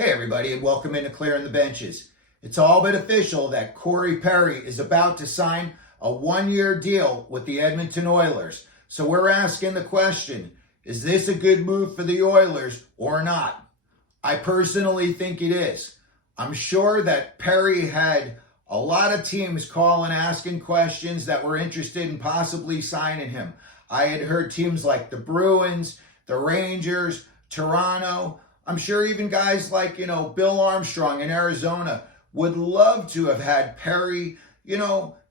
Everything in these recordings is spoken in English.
Hey everybody, and welcome into Clearing the Benches. It's all but official that Corey Perry is about to sign a one-year deal with the Edmonton Oilers. So we're asking the question, is this a good move for the Oilers or not? I personally think it is. I'm sure that Perry had a lot of teams calling, asking questions that were interested in possibly signing him. I had heard teams like the Bruins, the Rangers, Toronto. I'm sure even guys like, Bill Armstrong in Arizona would love to have had Perry,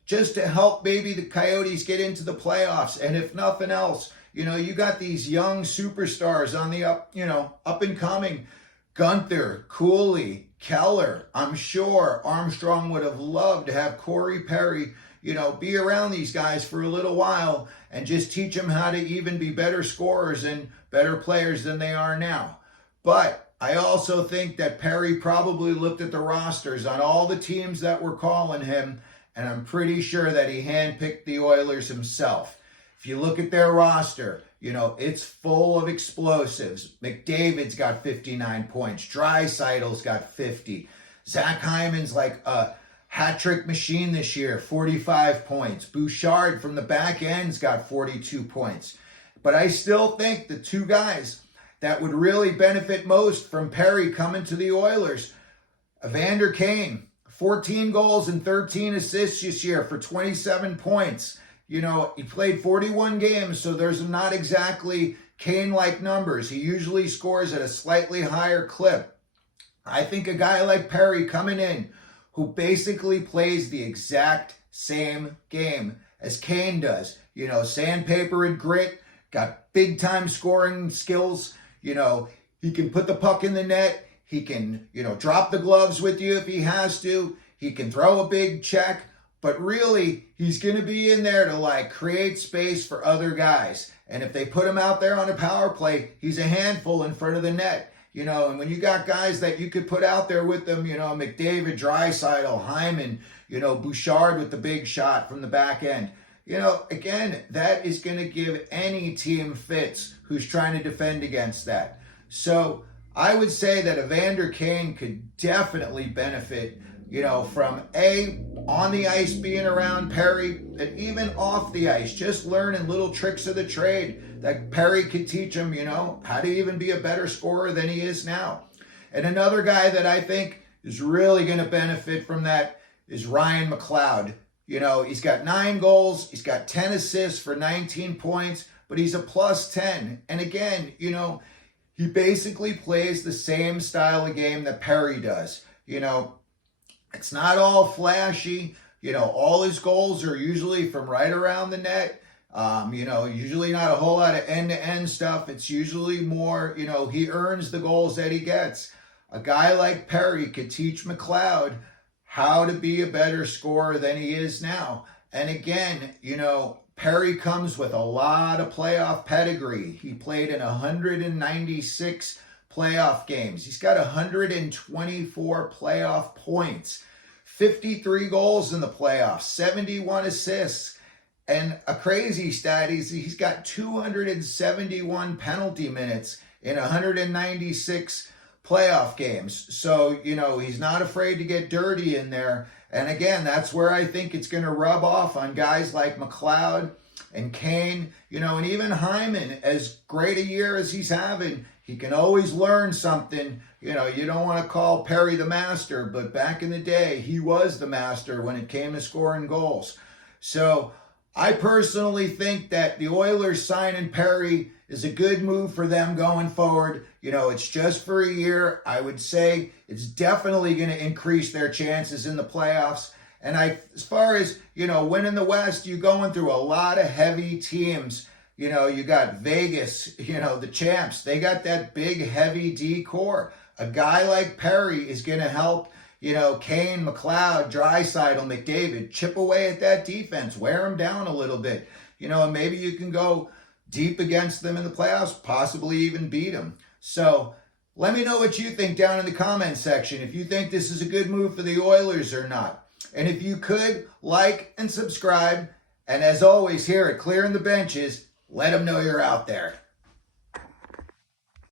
just to help maybe the Coyotes get into the playoffs. And if nothing else, you got these young superstars on the up and coming. Gunther, Cooley, Keller. I'm sure Armstrong would have loved to have Corey Perry, be around these guys for a little while and just teach them how to even be better scorers and better players than they are now. But I also think that Perry probably looked at the rosters on all the teams that were calling him, and I'm pretty sure that he handpicked the Oilers himself. If you look at their roster, it's full of explosives. McDavid's got 59 points. Draisaitl's got 50. Zach Hyman's like a hat-trick machine this year, 45 points. Bouchard from the back end's got 42 points. But I still think the two guys that would really benefit most from Perry coming to the Oilers, Evander Kane, 14 goals and 13 assists this year for 27 points. He played 41 games, so there's not exactly Kane-like numbers. He usually scores at a slightly higher clip. I think a guy like Perry coming in, who basically plays the exact same game as Kane does, sandpaper and grit, got big-time scoring skills. He can put the puck in the net. He can, drop the gloves with you if he has to. He can throw a big check. But really, he's going to be in there to create space for other guys. And if they put him out there on a power play, he's a handful in front of the net. And when you got guys that you could put out there with them, McDavid, Draisaitl, Hyman, Bouchard with the big shot from the back end. Again, that is going to give any team fits who's trying to defend against that. So I would say that Evander Kane could definitely benefit, from on the ice being around Perry, and even off the ice, just learning little tricks of the trade that Perry could teach him, how to even be a better scorer than he is now. And another guy that I think is really going to benefit from that is Ryan McLeod. He's got 9 goals, he's got 10 assists for 19 points, but he's a plus 10. And again, he basically plays the same style of game that Perry does. It's not all flashy. All his goals are usually from right around the net. Usually not a whole lot of end-to-end stuff. It's usually more, he earns the goals that he gets. A guy like Perry could teach McLeod how to be a better scorer than he is now. And again, Perry comes with a lot of playoff pedigree. He played in 196 playoff games. He's got 124 playoff points, 53 goals in the playoffs, 71 assists. And a crazy stat is he's got 271 penalty minutes in 196 playoff games. So, he's not afraid to get dirty in there. And again, that's where I think it's going to rub off on guys like McLeod and Kane, and even Hyman. As great a year as he's having, he can always learn something. You don't want to call Perry the master, but back in the day, he was the master when it came to scoring goals. So I personally think that the Oilers signing Perry is a good move for them going forward. It's just for a year. I would say it's definitely going to increase their chances in the playoffs. And as far as, winning the West, you're going through a lot of heavy teams. You got Vegas, the champs. They got that big, heavy D core. A guy like Perry is going to help, Kane, McLeod, Draisaitl, McDavid, chip away at that defense, wear them down a little bit. And maybe you can go deep against them in the playoffs, possibly even beat them. So let me know what you think down in the comments section, if you think this is a good move for the Oilers or not. And if you could, like and subscribe. And as always, here at Clearing the Benches, let them know you're out there.